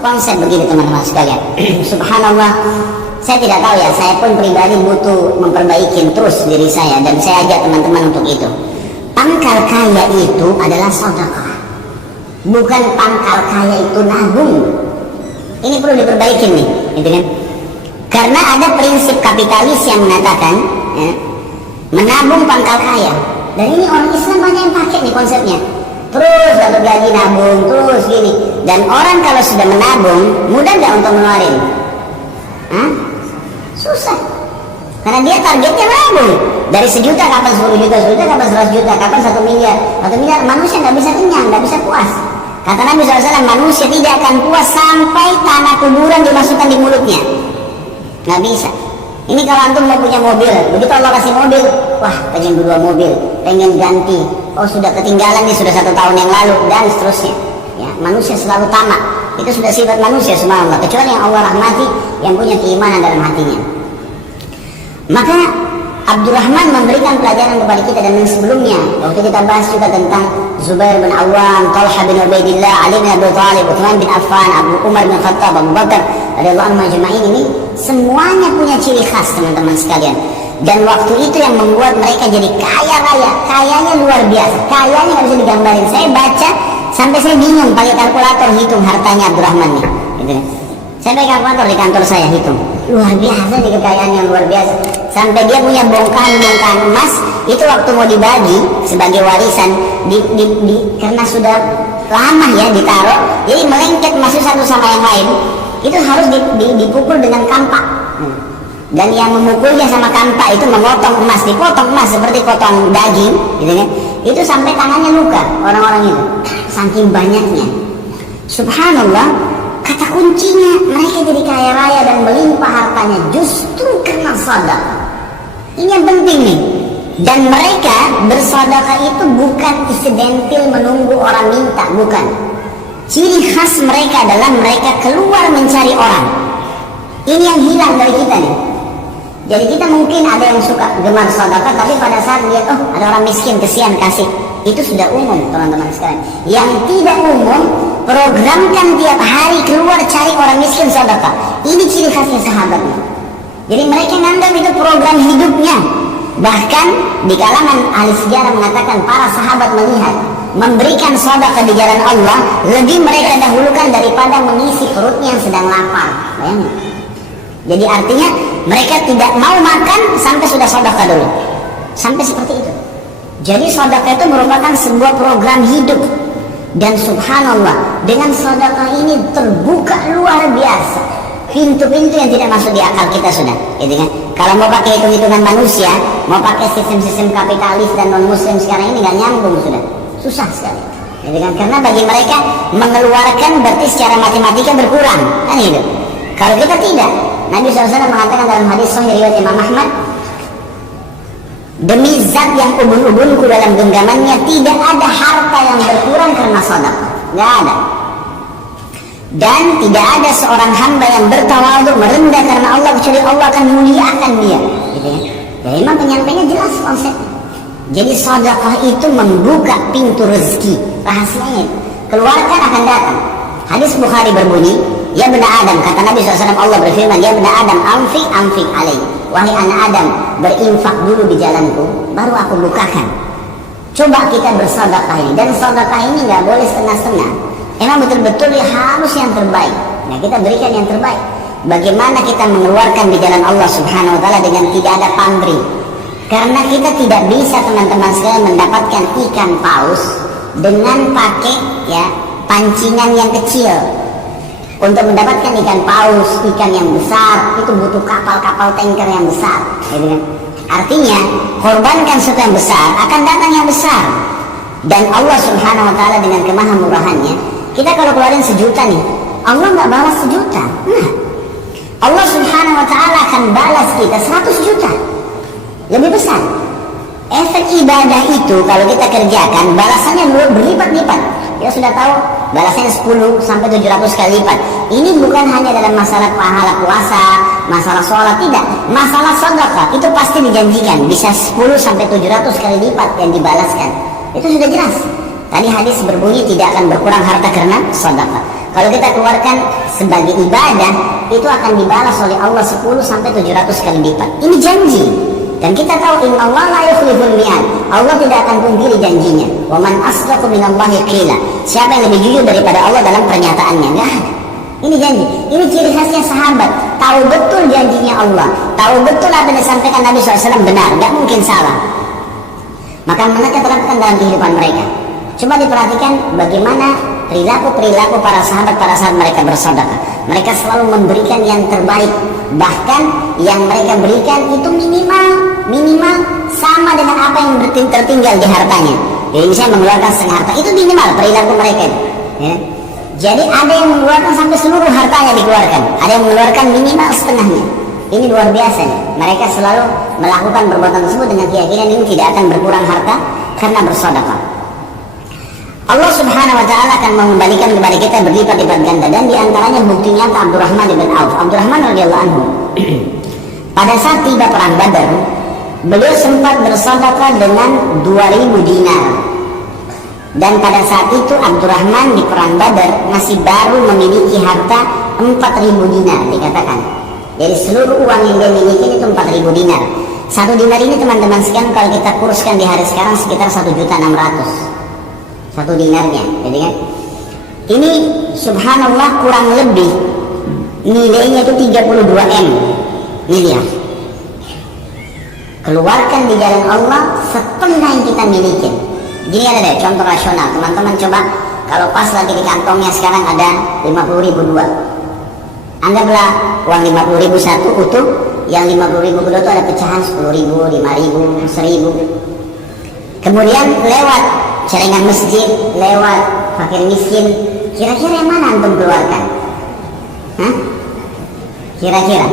konsep begini teman-teman sekalian. Subhanallah, saya tidak tahu ya, saya pun pribadi butuh memperbaiki terus diri saya, dan saya ajak teman-teman untuk itu. Pangkal kaya itu adalah sedekah, bukan pangkal kaya itu nabung. Ini perlu diperbaiki nih, gitu kan? Karena ada prinsip kapitalis yang mengatakan ya, menabung pangkal kaya, dan ini orang Islam banyak yang pakai nih konsepnya. Terus dapat gaji nabung, terus gini. Dan orang kalau sudah menabung, mudah nggak untuk ngeluarin? Susah. Karena dia targetnya nabung. Dari 1 juta kapan 10 juta, 10 juta kapan 100 juta, kapan 1 miliar. 1 miliar, manusia nggak bisa kenyang, nggak bisa puas. Kata Nabi SAW, manusia tidak akan puas sampai tanah kuburan dimasukkan di mulutnya. Nggak bisa. Ini kalau antum mau punya mobil, begitu Allah kasih mobil, wah pengen 2 mobil, pengen ganti, oh sudah ketinggalan nih, sudah 1 tahun yang lalu, dan seterusnya. Ya, manusia selalu tamak, itu sudah sifat manusia subhanallah, kecuali yang Allah rahmati, yang punya keimanan dalam hatinya. Maka Abdurrahman memberikan pelajaran kepada kita, dan sebelumnya waktu kita bahas juga tentang Zubair bin Awam, Talha bin Ubaidillah, Ali bin Abi Thalib, Uthman bin Affan, Abu Umar bin Khattab, Abu Bakar radhiyallahu anhum ajma'in, ini semuanya punya ciri khas teman-teman sekalian. Dan waktu itu yang membuat mereka jadi kaya raya, kayanya luar biasa, kayanya nggak bisa digambarin. Saya baca sampai saya bingung pakai kalkulator hitung hartanya Abdurrahman nih, gitu. Saya pakai kalkulator di kantor saya hitung, luar biasa nih kekayaan yang luar biasa. Sampai dia punya bongkahan emas, itu waktu mau dibagi sebagai warisan, karena sudah lama ya ditaruh, jadi melengket masuk satu sama yang lain, itu harus dipukul dengan kampak. Dan yang memukulnya sama kampak itu memotong emas, dipotong emas seperti potong daging, gitu kan? Itu sampai tangannya luka orang-orang itu, saking banyaknya. Subhanallah, kata kuncinya mereka jadi kaya raya dan melimpah hartanya justru karena sedekah. Ini yang penting nih. Dan mereka bersedekah itu bukan insidental menunggu orang minta, bukan. Ciri khas mereka adalah mereka keluar mencari orang. Ini yang hilang dari kita nih. Jadi kita mungkin ada yang suka gemar sedekah, tapi pada saat lihat ada orang miskin, kesian kasih, itu sudah umum teman-teman sekalian. Yang tidak umum, programkan tiap hari keluar cari orang miskin sedekah. Ini ciri khasnya sahabatnya. Jadi mereka nganggap itu program hidupnya. Bahkan di kalangan ahli sejarah mengatakan para sahabat melihat memberikan sedekah di jalan Allah lebih mereka dahulukan daripada mengisi perutnya yang sedang lapar. Bayangin. Jadi artinya mereka tidak mau makan sampai sudah sedekah dulu. Sampai seperti itu. Jadi sedekah itu merupakan sebuah program hidup. Dan subhanallah, dengan sedekah ini terbuka luar biasa pintu-pintu yang tidak masuk di akal kita sudah, gitu kan? Kalau mau pakai hitung-hitungan manusia, mau pakai sistem-sistem kapitalis dan non-muslim sekarang ini nggak nyambung sudah, susah sekali, gitu kan? Karena bagi mereka mengeluarkan berarti secara matematika berkurang, kan gitu. Kalau kita tidak, Nabi SAW mengatakan dalam hadis sahih riwayat Imam Ahmad, demi zat yang ubun-ubunku dalam genggamannya, tidak ada harta yang berkurang karena sedekah, nggak ada. Dan tidak ada seorang hamba yang bertawadhu merendah karena Allah kecuali Allah akan muliakan dia, gitu ya. Jadi memang penyampainya jelas konsepnya. Jadi sedekah itu membuka pintu rezeki, rahasianya keluarkan akan datang. Hadis Bukhari berbunyi, ya bena Adam, kata Nabi SAW, Allah berfirman, ya bena Adam, amfik alaih, wahai anak Adam, berinfak dulu di jalanku, baru aku bukakan. Coba kita bersedekah ini, dan sedekah ini nggak boleh setengah-setengah. Emang betul-betul ya harus yang terbaik. Nah, kita berikan yang terbaik. Bagaimana kita mengeluarkan di jalan Allah Subhanahu wa taala dengan tidak ada pamrih? Karena kita tidak bisa teman-teman sekalian mendapatkan ikan paus dengan pakai ya pancingan yang kecil. Untuk mendapatkan ikan paus, ikan yang besar, itu butuh kapal-kapal tanker yang besar, gitu kan? Artinya, korbankan sesuatu yang besar, akan datang yang besar. Dan Allah Subhanahu wa taala dengan kemahamurahannya, kita kalau keluarin 1 juta nih, Allah nggak balas 1 juta. Nah, Allah Subhanahu wa taala akan balas kita 100 juta. Lebih besar. Efek ibadah itu kalau kita kerjakan, balasannya berlipat-lipat. Kita sudah tahu balasannya 10 sampai 700 kali lipat. Ini bukan hanya dalam masalah pahala puasa, masalah sholat, tidak. Masalah sedekah itu pasti dijanjikan bisa 10 sampai 700 kali lipat yang dibalaskan. Itu sudah jelas. Tadi hadis berbunyi tidak akan berkurang harta karena sedekah. Kalau kita keluarkan sebagai ibadah, itu akan dibalas oleh Allah 10 sampai 700 kali lipat. Ini janji. Dan kita tahu innallaha la yukhliful mi'ad. Allah tidak akan pungkiri janjinya. Wa man asdaqu minallahi qila. Siapa yang lebih jujur daripada Allah dalam pernyataannya? Enggak ada. Ini janji. Ini ciri khasnya sahabat. Tahu betul janjinya Allah. Tahu betul apa yang disampaikan Nabi SAW benar. Enggak mungkin salah. Maka mereka terapkan dalam kehidupan mereka. Coba diperhatikan bagaimana perilaku para sahabat mereka bersedekah. Mereka selalu memberikan yang terbaik. Bahkan yang mereka berikan itu minimal sama dengan apa yang tertinggal di hartanya. Jadi misalnya mengeluarkan setengah harta, itu minimal perilaku mereka itu, ya. Jadi ada yang mengeluarkan sampai seluruh hartanya dikeluarkan, ada yang mengeluarkan minimal setengahnya. Ini luar biasa nih. Mereka selalu melakukan perbuatan tersebut dengan keyakinan ini tidak akan berkurang harta karena bersedekah. Allah Subhanahu wa taala akan mengembalikan kepada kita berlipat-lipat ganda, dan diantaranya bukti nyata Abdurrahman bin Auf. Abdurrahman radhiyallahu anhu pada saat tiba perang Badar, beliau sempat bersedekah dengan 2000 dinar. Dan pada saat itu Abdurrahman di perang Badar masih baru memiliki harta 4000 dinar dikatakan. Jadi seluruh uang yang dia miliki itu 4000 dinar. 1 dinar ini teman-teman sekalian kalau kita kurskan di hari sekarang sekitar 1.600.000. 1 dinarnya, jadi kan ini subhanallah kurang lebih nilainya itu 32 M miliar. Keluarkan di jalan Allah setengah yang kita miliki. Gini ada deh contoh rasional, teman-teman coba kalau pas lagi di kantongnya sekarang ada 50.000 dua, anggaplah uang 50.000 satu utuh, yang 50.000 kedua itu ada pecahan 10.000, 5.000, 1.000. Kemudian lewat celengan masjid, lewat fakir miskin, kira-kira yang mana antum keluarkan? Hah? Kira-kira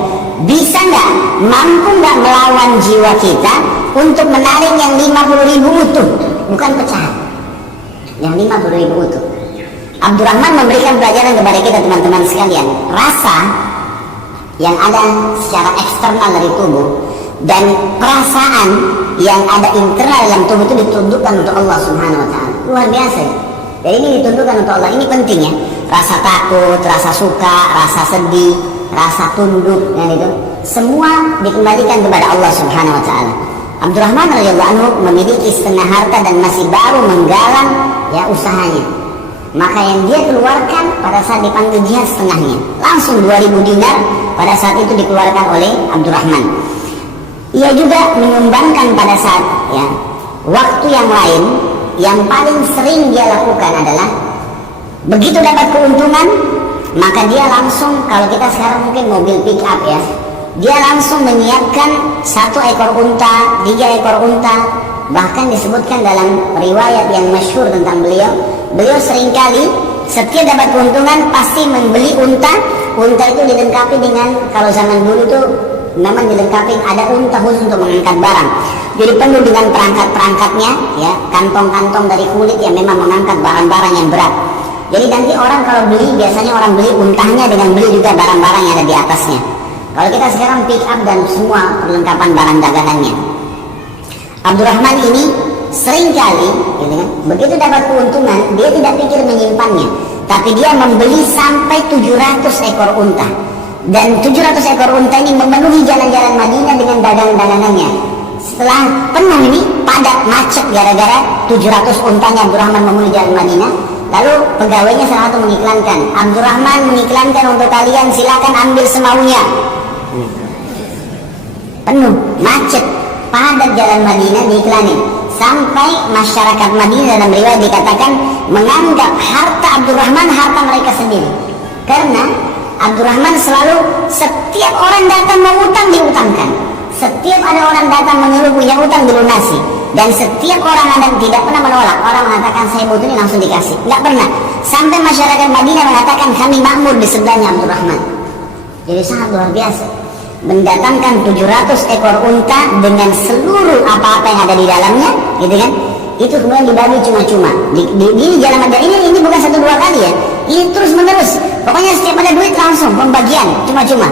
bisa nggak, mampu nggak melawan jiwa kita untuk menarik yang 50.000 utuh, bukan pecahan, yang 50.000 utuh? Abdurrahman memberikan pelajaran kepada kita teman-teman sekalian. Rasa yang ada secara eksternal dari tubuh dan perasaan yang ada internal dalam tubuh itu ditundukkan untuk Allah Subhanahu wa taala. Luar biasa. Jadi ini ditundukkan untuk Allah. Ini penting ya. Rasa takut, rasa suka, rasa sedih, rasa tunduk, dan itu semua dikembalikan kepada Allah Subhanahu wa taala. Abdurrahman radhiyallahu anhu memiliki setengah harta dan masih baru menggalang ya usahanya. Maka yang dia keluarkan pada saat dipanggil jihad setengahnya. Langsung 2000 dinar pada saat itu dikeluarkan oleh Abdurrahman. Ia juga menyumbangkan pada saat ya waktu yang lain, yang paling sering dia lakukan adalah begitu dapat keuntungan maka dia langsung, kalau kita sekarang mungkin mobil pick up ya, dia langsung menyiapkan 1 ekor unta, 3 ekor unta. Bahkan disebutkan dalam riwayat yang masyhur tentang beliau seringkali setiap dapat keuntungan pasti membeli unta itu dilengkapi dengan, kalau zaman dulu tuh memang dilengkapi ada unta khusus untuk mengangkat barang. Jadi penuh dengan perangkat-perangkatnya ya, kantong-kantong dari kulit yang memang mengangkat barang-barang yang berat. Jadi nanti orang kalau beli, biasanya orang beli untanya dengan beli juga barang-barang yang ada di atasnya. Kalau kita sekarang pick up dan semua perlengkapan barang dagangannya. Abdurrahman ini seringkali gitu kan, begitu dapat keuntungan dia tidak pikir menyimpannya, tapi dia membeli sampai 700 ekor unta. Dan 700 ekor unta ini memenuhi jalan-jalan Madinah dengan dagang-dagangannya. Setelah penuh ini padat macet gara-gara 700 untanya Abdurrahman memenuhi jalan Madinah. Lalu pegawainya salah satu mengiklankan, Abdurrahman mengiklankan untuk kalian, silakan ambil semaunya. Penuh macet padat jalan Madinah diiklanin, sampai masyarakat Madinah dalam riwayat dikatakan menganggap harta Abdurrahman harta mereka sendiri, karena Abdurrahman selalu setiap orang datang mau utang diutangkan, setiap ada orang datang mengeluh punya utang dilunasi, dan setiap orang ada tidak pernah menolak. Orang mengatakan saya butuh ini langsung dikasih, nggak pernah. Sampai masyarakat Madinah mengatakan kami makmur di sebelahnya Abdurrahman. Jadi sangat luar biasa, mendatangkan 700 ekor unta dengan seluruh apa-apa yang ada di dalamnya, gitu kan? Itu kemudian dibagi cuma-cuma. Di jalan Madinah ini bukan 1-2 kali ya, ini terus menerus. Pokoknya setiap ada duit langsung pembagian cuma-cuma.